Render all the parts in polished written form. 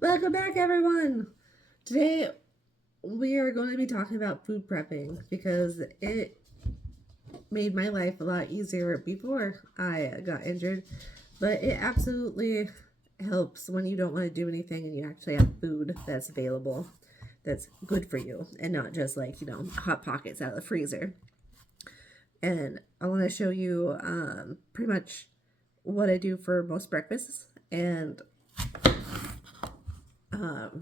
Welcome back, everyone. Today we are going to be talking about food prepping because it made my life a lot easier before I got injured, but it absolutely helps when you don't want to do anything and you actually have food that's available that's good for you and not just like, hot pockets out of the freezer. And I want to show you pretty much what I do for most breakfasts and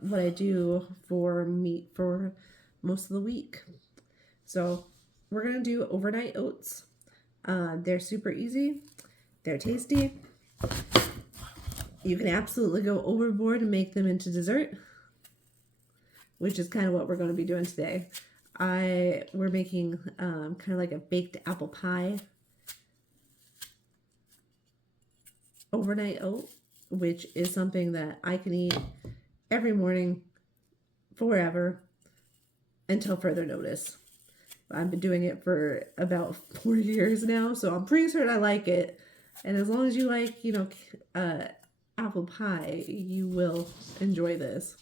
what I do for meat for most of the week. So we're gonna do overnight oats. They're super easy. They're tasty. You can absolutely go overboard and make them into dessert, which is kind of what we're going to be doing today. We're making kind of like a baked apple pie overnight oat, which is something that I can eat every morning forever until further notice. I've been doing it for about 4 years now, so I'm pretty certain I like it. And as long as you like, apple pie, you will enjoy this.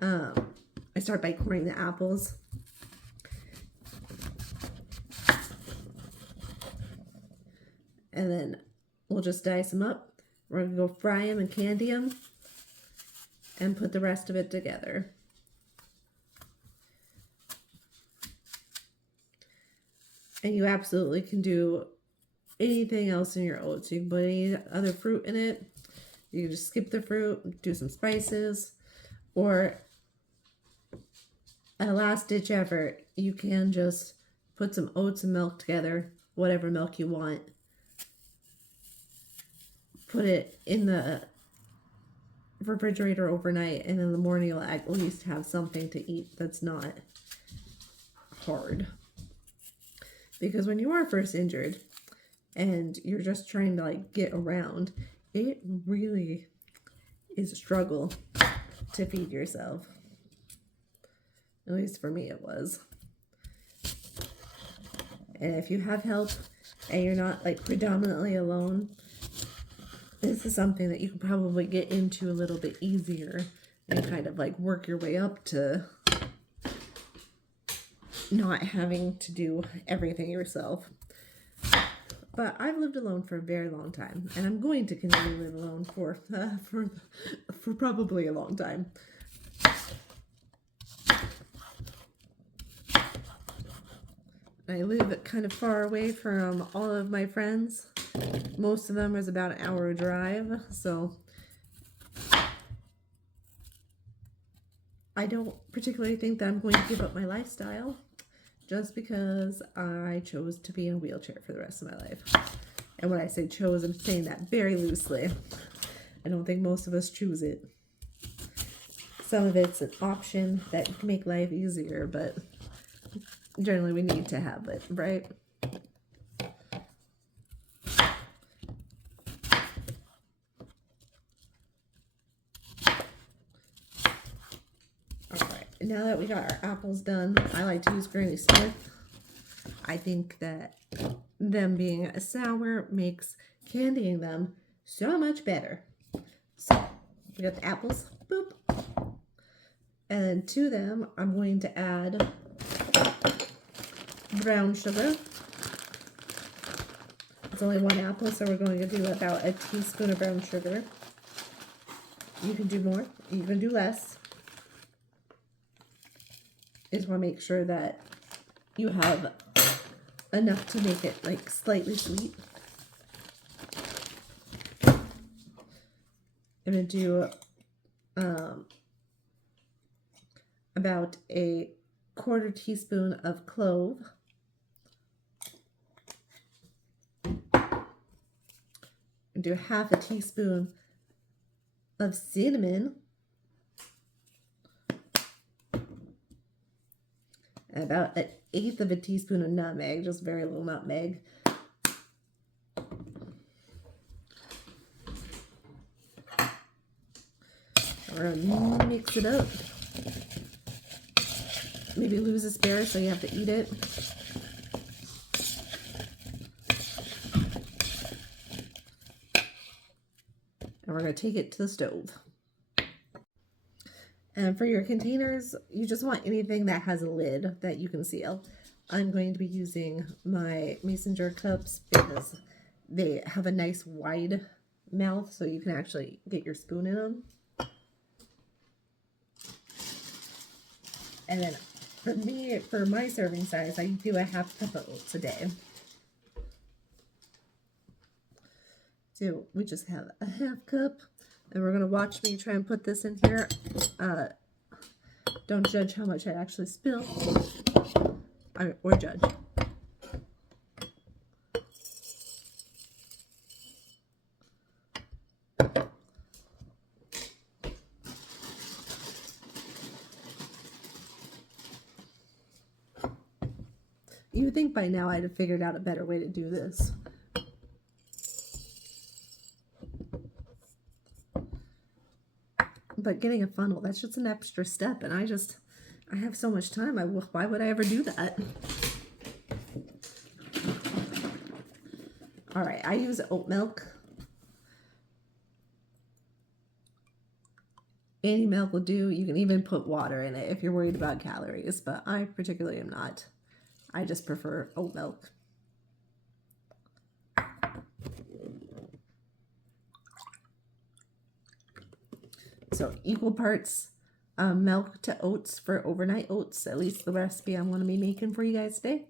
I start by coring the apples. And then we'll just dice them up. We're going to go fry them and candy them and put the rest of it together. And you absolutely can do anything else in your oats. You can put any other fruit in it. You can just skip the fruit, do some spices, or a last ditch effort, you can just put some oats and milk together, whatever milk you want. Put it in the refrigerator overnight, and in the morning you'll at least have something to eat that's not hard. Because when you are first injured and you're just trying to get around, it really is a struggle to feed yourself. At least for me it was. And if you have help and you're not predominantly alone, this is something that you can probably get into a little bit easier and kind of work your way up to not having to do everything yourself. But I've lived alone for a very long time, and I'm going to continue to live alone for probably a long time. I live kind of far away from all of my friends. Most of them is about an hour drive, so I don't particularly think that I'm going to give up my lifestyle just because I chose to be in a wheelchair for the rest of my life. And when I say chose, I'm saying that very loosely. I don't think most of us choose it. Some of it's an option that can make life easier, but generally we need to have it, right? Alright, now that we got our apples done, I like to use Granny Smith. I think that them being sour makes candying them so much better. So, we got the apples, boop. And to them, I'm going to add brown sugar. It's only one apple, so we're going to do about a teaspoon of brown sugar. You can do more, you can do less. You just want to make sure that you have enough to make it slightly sweet. I'm going to do about a quarter teaspoon of clove. Do half a teaspoon of cinnamon. And about an eighth of a teaspoon of nutmeg, just very little nutmeg. We're gonna mix it up. Maybe lose a spare so you have to eat it. And we're going to take it to the stove. And for your containers, you just want anything that has a lid that you can seal. I'm going to be using my mason jar cups because they have a nice wide mouth so you can actually get your spoon in them. And then for me, for my serving size, I do a half cup of oats a day. So we just have a half cup, and we're gonna watch me try and put this in here. Don't judge how much I actually spill, or judge. You would think by now I'd have figured out a better way to do this. But getting a funnel, that's just an extra step, and I have so much time. Why would I ever do that? All right, I use oat milk. Any milk will do. You can even put water in it if you're worried about calories, but I particularly am not. I just prefer oat milk. So equal parts milk to oats for overnight oats, at least the recipe I'm going to be making for you guys today.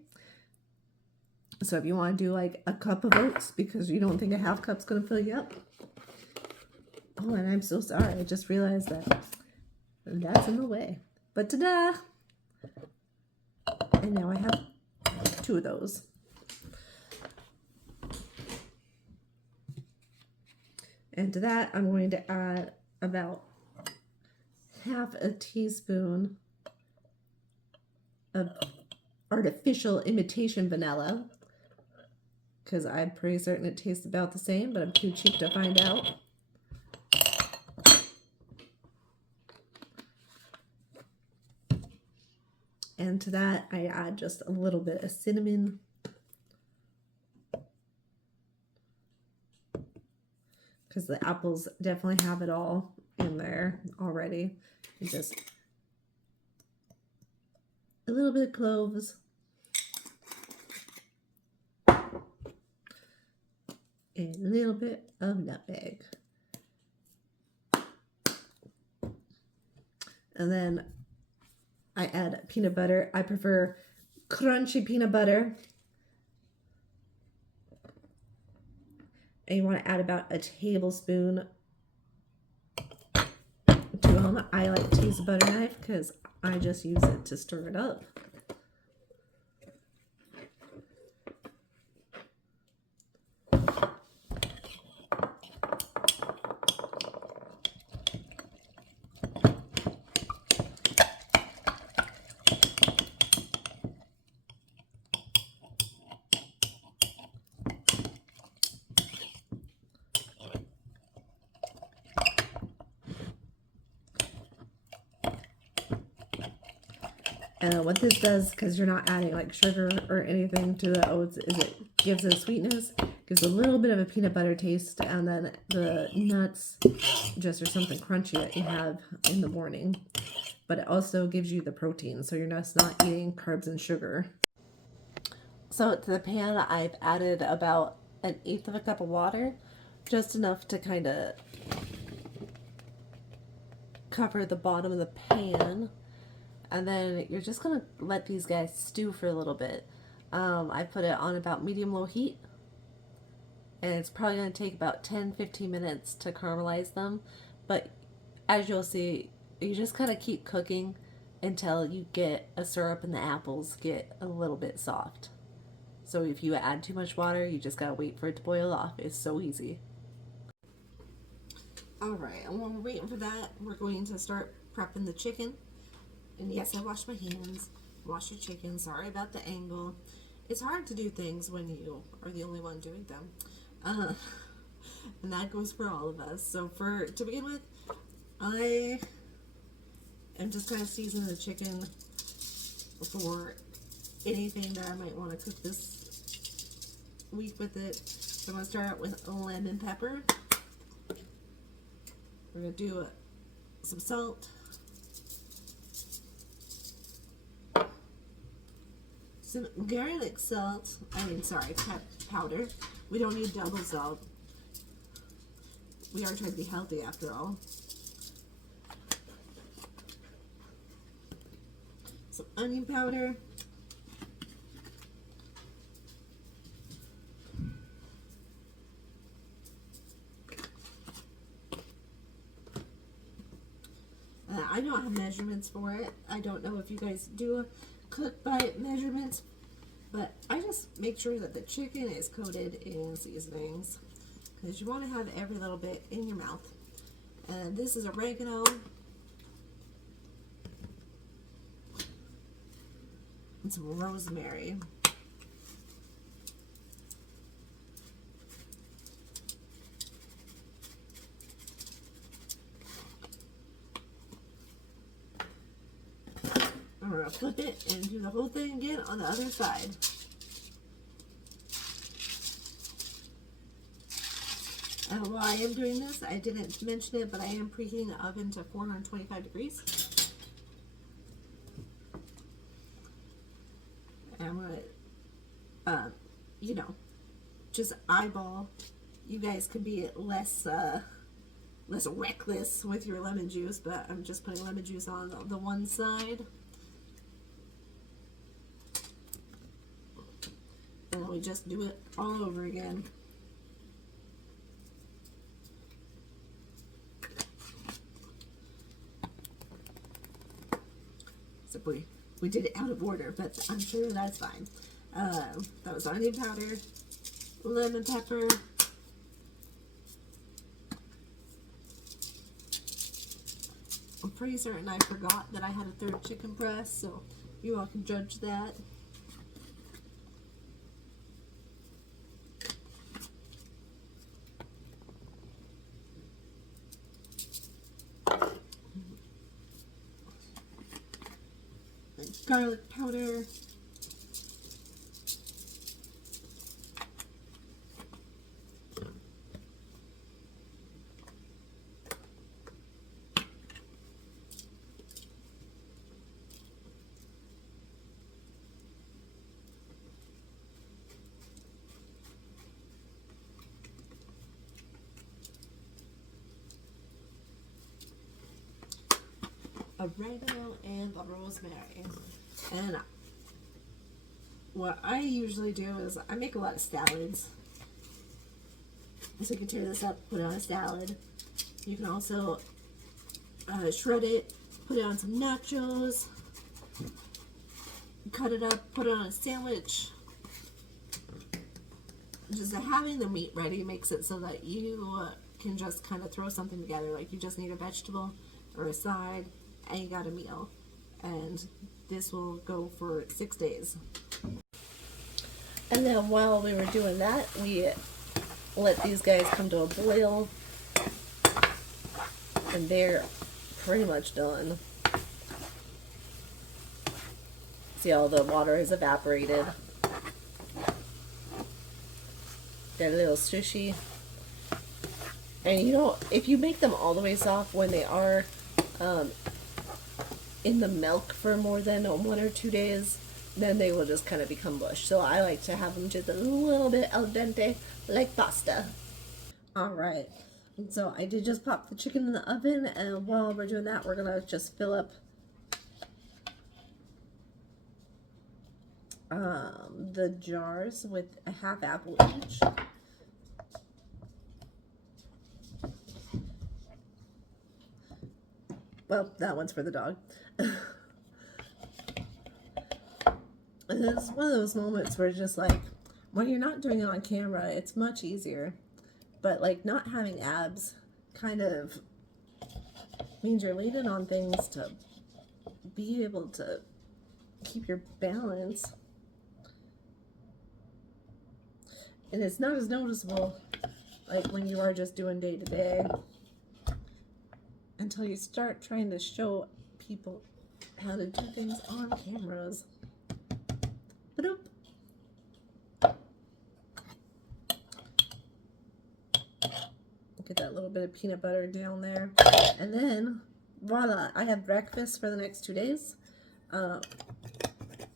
So if you want to do like a cup of oats because you don't think a half cup's going to fill you up. Oh, and I'm so sorry. I just realized that that's in the way. But ta-da! And now I have 2 of those. And to that, I'm going to add about half a teaspoon of artificial imitation vanilla, because I'm pretty certain it tastes about the same, but I'm too cheap to find out. And to that, I add just a little bit of cinnamon. Because the apples definitely have it all in there already. And just a little bit of cloves. A little bit of nutmeg. And then I add peanut butter. I prefer crunchy peanut butter. And you want to add about a tablespoon to them. I like to use a butter knife because I just use it to stir it up. And what this does, because you're not adding like sugar or anything to the oats, is it gives it a sweetness, gives a little bit of a peanut butter taste, and then the nuts just are something crunchy that you have in the morning. But it also gives you the protein, so you're just not eating carbs and sugar. So to the pan, I've added about 1/8 of a cup of water, just enough to kind of cover the bottom of the pan. And then you're just going to let these guys stew for a little bit. I put it on about medium-low heat. And it's probably going to take about 10-15 minutes to caramelize them. But as you'll see, you just kind of keep cooking until you get a syrup and the apples get a little bit soft. So if you add too much water, you just got to wait for it to boil off. It's so easy. Alright, and while we're waiting for that, we're going to start prepping the chicken. And yes, I washed my hands. Wash your chicken. Sorry about the angle. It's hard to do things when you are the only one doing them. And that goes for all of us. So to begin with, I am just kind of seasoning the chicken for anything that I might want to cook this week with it. So I'm going to start out with lemon pepper. We're going to do some salt. some garlic salt. Powder. We don't need double salt. We are trying to be healthy after all. Some onion powder. I don't have measurements for it. I don't know if you guys do cook by measurements, but I just make sure that the chicken is coated in seasonings because you want to have every little bit in your mouth. And this is oregano and some rosemary. I'm going to flip it and do the whole thing again on the other side. And while I am doing this, I didn't mention it, but I am preheating the oven to 425 degrees. And I'm going to, you know, just eyeball. You guys can be less reckless with your lemon juice, but I'm just putting lemon juice on the one side. And we just do it all over again. So we did it out of order, but I'm sure that's fine. That was onion powder, lemon pepper, I'm pretty certain I forgot that I had a third chicken breast, so you all can judge that. Garlic powder, oregano, and the rosemary. And what I usually do is I make a lot of salads. So you can tear this up, put it on a salad. You can also shred it, put it on some nachos, cut it up, put it on a sandwich. Just having the meat ready makes it so that you can just kind of throw something together. Like you just need a vegetable or a side and you got a meal. And this will go for 6 days. And then while we were doing that, we let these guys come to a boil. And they're pretty much done. See, all the water has evaporated. They're a little stushy. And you know, if you make them all the way soft when they are in the milk for more than 1 or 2 days, then they will just kind of become mush. So I like to have them just a little bit al dente, like pasta. Alright, and so I did just pop the chicken in the oven, and while we're doing that, we're gonna just fill up the jars with a half apple each. Well, that one's for the dog. And it's one of those moments where just like, when you're not doing it on camera, it's much easier. But like not having abs kind of means you're leaning on things to be able to keep your balance. And it's not as noticeable like when you are just doing day to day, until you start trying to show people how to do things on cameras. Ba-doop. Get that little bit of peanut butter down there. And then, voila, I have breakfast for the next 2 days.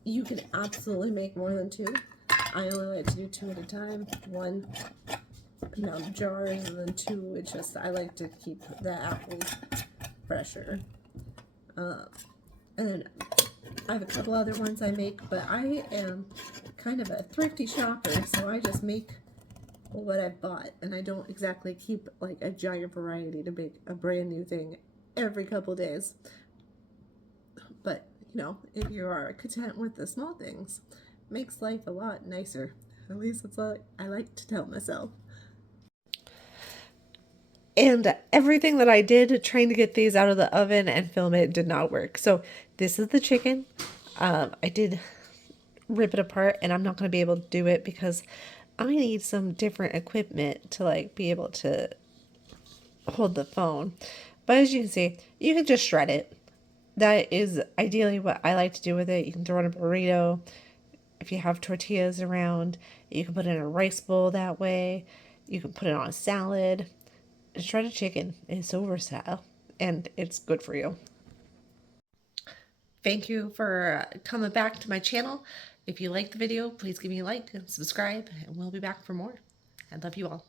You can absolutely make more than 2. I only like to do 2 at a time. 1 amount of jars, and then 2, it's just, I like to keep the apples fresher. And then I have a couple other ones I make, but I am kind of a thrifty shopper, so I just make what I've bought, and I don't exactly keep like a giant variety to make a brand new thing every couple days. But you know, if you are content with the small things, it makes life a lot nicer. At least that's what I like to tell myself. And everything that I did trying to get these out of the oven and film it did not work. So this is the chicken. I did rip it apart, and I'm not going to be able to do it because I need some different equipment to like be able to hold the phone. But as you can see, you can just shred it. That is ideally what I like to do with it. You can throw it in a burrito. If you have tortillas around, you can put it in a rice bowl that way. You can put it on a salad. Shredded chicken is so versatile, and it's good for you. Thank you for coming back to my channel. If you liked the video, please give me a like and subscribe, and we'll be back for more. I love you all.